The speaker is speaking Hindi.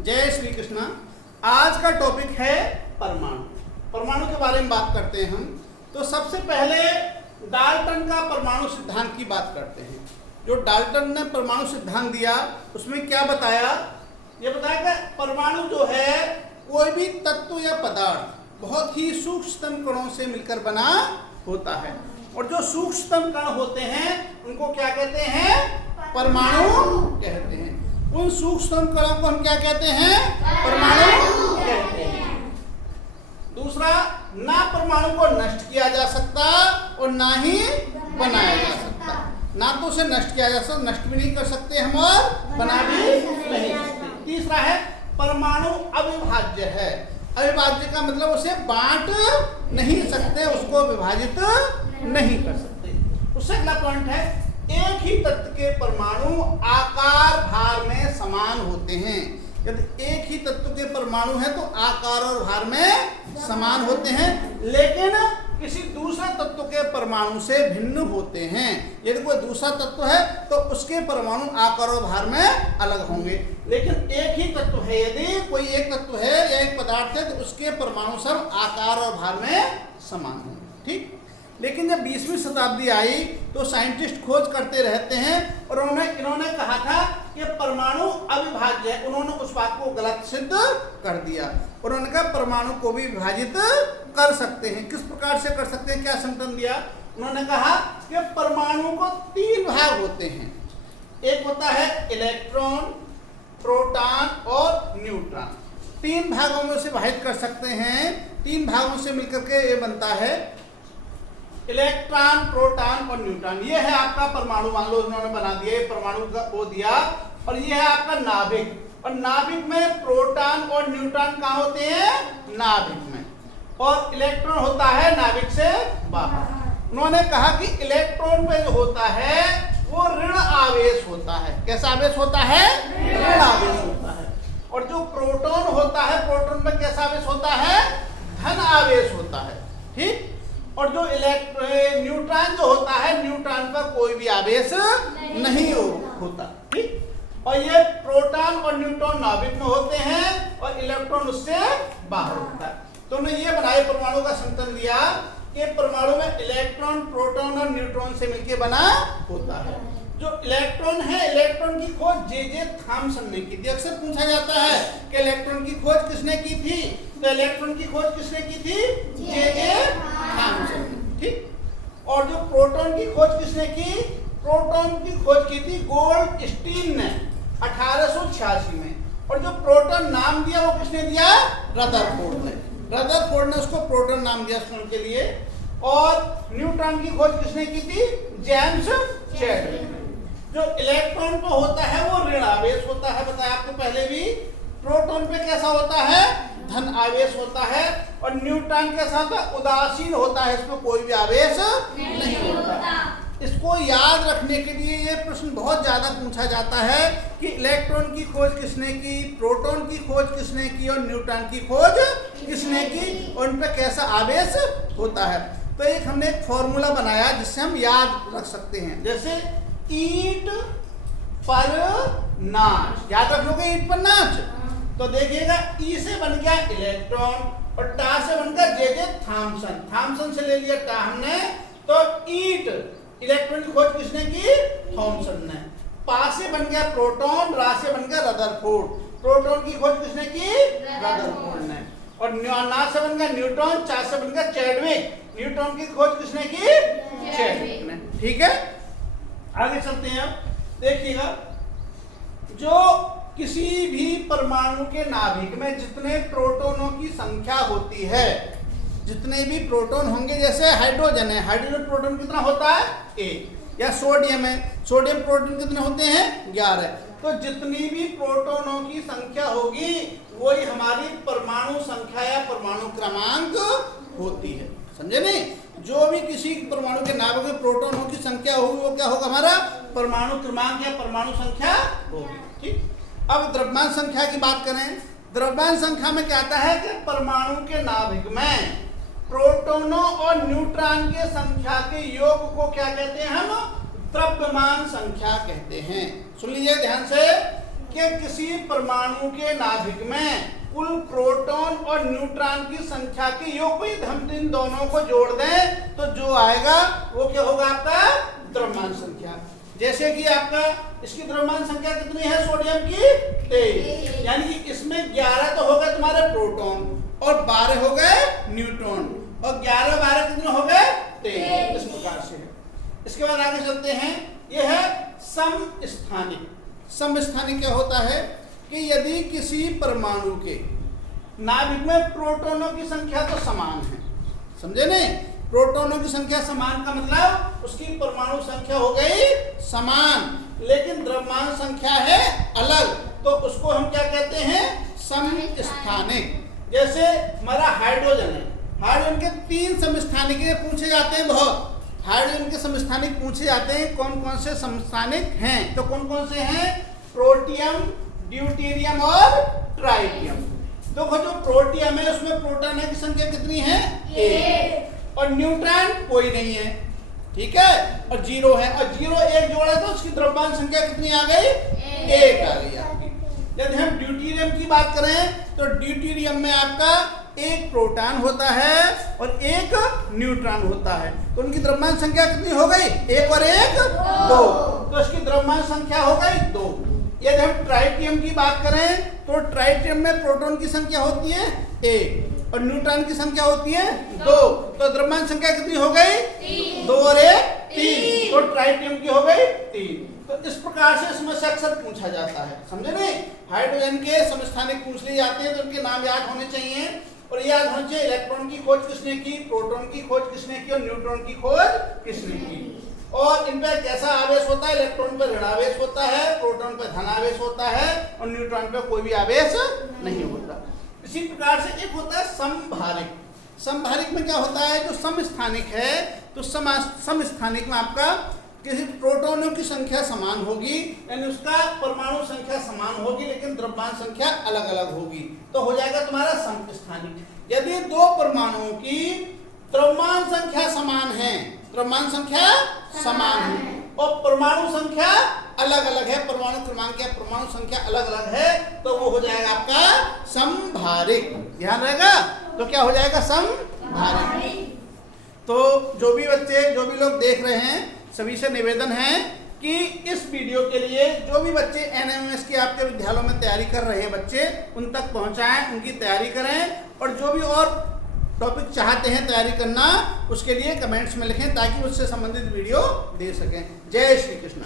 जय श्री कृष्णा। आज का टॉपिक है परमाणु। परमाणु के बारे में बात करते हैं हम। तो सबसे पहले डाल्टन का परमाणु सिद्धांत की बात करते हैं। जो डाल्टन ने परमाणु सिद्धांत दिया उसमें क्या बताया? ये बताया कि परमाणु जो है कोई भी तत्व या पदार्थ बहुत ही सूक्ष्मतम कणों से मिलकर बना होता है, और जो सूक्ष्मतम कण होते हैं उनको क्या कहते हैं? परमाणु कहते हैं। उन सूक्ष्मतम कणों को हम क्या कहते हैं? परमाणु कहते हैं। दूसरा, ना परमाणु को नष्ट किया जा सकता और ना ही बनाया जा सकता। ना तो उसे नष्ट किया जा सकता, नष्ट भी नहीं कर सकते हम, और बना भी नहीं सकते। तीसरा है परमाणु अविभाज्य है। अविभाज्य का मतलब उसे बांट नहीं सकते, उसको विभाजित नहीं कर सकते। उससे अगला पॉइंट है एक ही तत्व के परमाणु आकार भार में समान होते हैं। यदि एक ही तत्व के परमाणु है तो आकार और भार में समान होते हैं, लेकिन किसी दूसरे तत्व के परमाणु से भिन्न होते हैं। यदि कोई दूसरा तत्व है तो उसके परमाणु आकार और भार में अलग होंगे, लेकिन एक ही तत्व है, यदि कोई एक तत्व है या एक पदार्थ है तो उसके परमाणु सब आकार और भार में समान होंगे। ठीक। लेकिन जब 20वीं शताब्दी आई तो साइंटिस्ट खोज करते रहते हैं, और इन्होंने कहा था कि परमाणु अविभाज्य है। उन्होंने उस बात को गलत सिद्ध कर दिया। उन्होंने कहा परमाणु को भी विभाजित कर सकते हैं। किस प्रकार से कर सकते हैं? क्या संतन दिया? उन्होंने कहा कि परमाणु को 3 भाग होते हैं। एक होता है इलेक्ट्रॉन, प्रोटॉन और न्यूट्रॉन। 3 भागों में उसे विभाजित कर सकते हैं। 3 भागों से मिलकर के ये बनता है इलेक्ट्रॉन, प्रोटॉन और न्यूट्रॉन। ये है आपका परमाणु। मान लो उन्होंने बना दिया, ये परमाणु का वो दिया, और ये है आपका नाभिक। और नाभिक में प्रोटॉन और न्यूट्रॉन कहाँ होते हैं? नाभिक में। और इलेक्ट्रॉन होता है नाभिक से बाहर। उन्होंने कहा कि इलेक्ट्रॉन में जो होता है वो ऋण आवेश होता है। कैसा आवेश होता है? ऋण आवेश होता है। और जो प्रोटॉन होता है, प्रोटॉन में कैसा आवेश होता है? धन आवेश होता है। ठीक। और जो न्यूट्रॉन जो होता है, न्यूट्रॉन पर कोई भी आवेश नहीं होता। ठीक। और ये प्रोटॉन और न्यूट्रॉन नाभिक में होते हैं और इलेक्ट्रॉन उससे बाहर होता है। तो उन्होंने ये बनाए परमाणु का संतन दिया कि परमाणु में इलेक्ट्रॉन, प्रोटॉन और न्यूट्रॉन से मिलकर बना होता है। जो इलेक्ट्रॉन है, इलेक्ट्रॉन की खोज जे थॉमसन ने की थी। अक्सर पूछा जाता है कि इलेक्ट्रॉन की खोज किसने की थी? तो इलेक्ट्रॉन की खोज किसने की थी? जे थॉमसन ने। ठीक। और जो प्रोटॉन की खोज किसने की? प्रोटॉन की खोज की थी गोल्डस्टीन ने 1886 में। और जो प्रोटॉन नाम दिया वो किसने दिया? रदरफोर्ड ने। रदरफोर्ड ने उसको प्रोटॉन नाम दिया स्टोन के लिए। और न्यूट्रॉन की खोज किसने की थी? जेम्स चैडविक ने। जो इलेक्ट्रॉन पे होता है वो ऋण आवेश होता है, बताया आपको पहले भी। प्रोटॉन पे कैसा होता है? धन आवेश होता है। और न्यूट्रॉन कैसा होता है? उदासीन होता है, इसमें कोई भी आवेश नहीं होता। इसको याद रखने के लिए ये प्रश्न बहुत ज्यादा पूछा जाता है कि इलेक्ट्रॉन की खोज किसने की, प्रोटॉन की खोज किसने की और न्यूट्रॉन की खोज किसने की, और उन पर कैसा आवेश होता है। तो एक हमने एक फॉर्मूला बनाया जिससे हम याद रख सकते हैं। जैसे ईंट पर नाच, याद रख लोगे ईंट पर नाच। तो देखिएगा ई से बन गया इलेक्ट्रॉन और टा से बन गया जे थॉमसन। थॉमसन से ले लिया टा हमने, तो ईंट, इलेक्ट्रॉन की खोज किसने की? थॉमसन ने। पा से बन गया प्रोटॉन, रा से बन गया रदरफोर्ड। प्रोटॉन की खोज किसने की? रदरफोर्ड ने। और ना से बन गया न्यूट्रॉन, चा से बन गया चैडविक। न्यूट्रॉन की खोज किसने की? चैडविक ने। ठीक है, आगे चलते हैं। अब देखिएगा, जो किसी भी परमाणु के नाभिक में जितने प्रोटॉनों की संख्या होती है, जितने भी प्रोटॉन होंगे, जैसे हाइड्रोजन है, हाइड्रोजन प्रोटॉन कितना होता है? 1। या सोडियम है, सोडियम प्रोटॉन कितने होते हैं? 11। तो जितनी भी प्रोटॉनों की संख्या होगी वही हमारी परमाणु संख्या या परमाणु क्रमांक होती है। समझे नहीं? जो भी किसी परमाणु के नाभिक में प्रोटॉनों की संख्या होगी वो क्या होगा? हमारा परमाणु क्रमांक या परमाणु संख्या होगी। ठीक। अब द्रव्यमान संख्या की बात करें। द्रव्यमान संख्या में क्या आता है कि परमाणु के नाभिक में प्रोटॉनों और न्यूट्रॉन के संख्या के योग को क्या कहते हैं? हम द्रव्यमान संख्या कहते हैं। सुन लीजिए ध्यान से। कि किसी परमाणु के नाभिक में कुल प्रोटॉन और न्यूट्रॉन की संख्या के योग को यदि हम इन दोनों को जोड़ दें तो जो आएगा वो क्या होगा, आपका द्रव्यमान संख्या। जैसे कि आपका इसकी द्रव्यमान संख्या कितनी है सोडियम की 23, यानी कि इसमें 11 तो हो गए तुम्हारे प्रोटॉन और 12 हो गए न्यूट्रॉन और 11-12 कितने हो गए 23। इस प्रकार से है। इसके बाद आगे चलते हैं, यह है समस्थानिक। समस्थानिक क्या होता है कि यदि किसी परमाणु के नाभिक में प्रोटॉनों की संख्या तो समान है, समझे नहीं, प्रोटॉनों की संख्या समान का मतलब उसकी परमाणु संख्या हो गई समान, लेकिन द्रव्यमान संख्या है अलग, तो उसको हम क्या कहते हैं, समस्थानिक। जैसे हमारा हाइड्रोजन है, हाइड्रोजन के 3 समस्थानिक पूछे जाते हैं, बहुत हाइड्रोजन के समस्थानिक पूछे जाते हैं। कौन कौन से समस्थानिक हैं, तो कौन कौन से हैं, प्रोटियम, ड्यूटेरियम और ट्राइटियम। देखो जो प्रोटियम है उसमें प्रोटॉन की संख्या कितनी है, 1 और न्यूट्रॉन कोई नहीं है, ठीक है, और 0 है, और 0 1 जोड़ा तो उसकी द्रव्यमान संख्या कितनी आ गई, 1 आ गई आपकी। यदि हम ड्यूटेरियम की बात करें तो ड्यूटेरियम में आपका 1 प्रोटॉन होता है और 1 न्यूट्रॉन होता है, तो उनकी द्रव्यमान संख्या कितनी हो गई, 1 और 1 2, तो इसकी द्रव्यमान संख्या हो गई 2। यदि हम ट्राइटियम की बात करें तो ट्राइटियम में प्रोटॉन की संख्या होती है 1 और न्यूट्रॉन की संख्या होती है 2, तो द्रव्यमान संख्या कितनी हो गई, 2 और 1 3, तो ट्राइटियम की हो गई 3। तो इस प्रकार से इसमें से अक्सर पूछा जाता है, समझे नहीं। हाइड्रोजन के समस्थानिक पूछ लिए जाते हैं तो उनके नाम याद होने चाहिए, और याद होना चाहिए इलेक्ट्रॉन की खोज किसने की, प्रोटॉन की खोज किसने की और न्यूट्रॉन की खोज किसने की, और इन पर कैसा आवेश होता है, इलेक्ट्रॉन पर ऋणावेश होता है, प्रोटॉन पर धनावेश होता है और न्यूट्रॉन पर कोई भी आवेश नहीं होता। इसी प्रकार से एक होता है समभारिक। समभारिक में क्या होता है, जो समस्थानिक है तो समस्थानिक में आपका किसी प्रोटॉनों की संख्या समान होगी, यानी उसका परमाणु संख्या समान होगी लेकिन द्रव्यमान संख्या अलग अलग होगी, तो हो जाएगा तुम्हारा समस्थानिक। यदि 2 परमाणुओं की द्रव्यमान संख्या समान है, द्रव्यमान संख्या समान है और परमाणु संख्या अलग अलग है, परमाणु क्रमांक या परमाणु संख्या अलग अलग है, तो वो हो जाएगा आपका समभारिक। ध्यान रहेगा, तो क्या हो जाएगा, समभारिक। तो जो भी बच्चे, जो भी लोग देख रहे हैं, सभी से निवेदन है कि इस वीडियो के लिए जो भी बच्चे एनएमएस की आपके विद्यालयों में तैयारी कर रहे हैं बच्चे, उन तक पहुंचाएं, उनकी तैयारी करें, और जो भी और टॉपिक चाहते हैं तैयारी करना उसके लिए कमेंट्स में लिखें ताकि उससे संबंधित वीडियो दे सकें। जय श्री कृष्ण।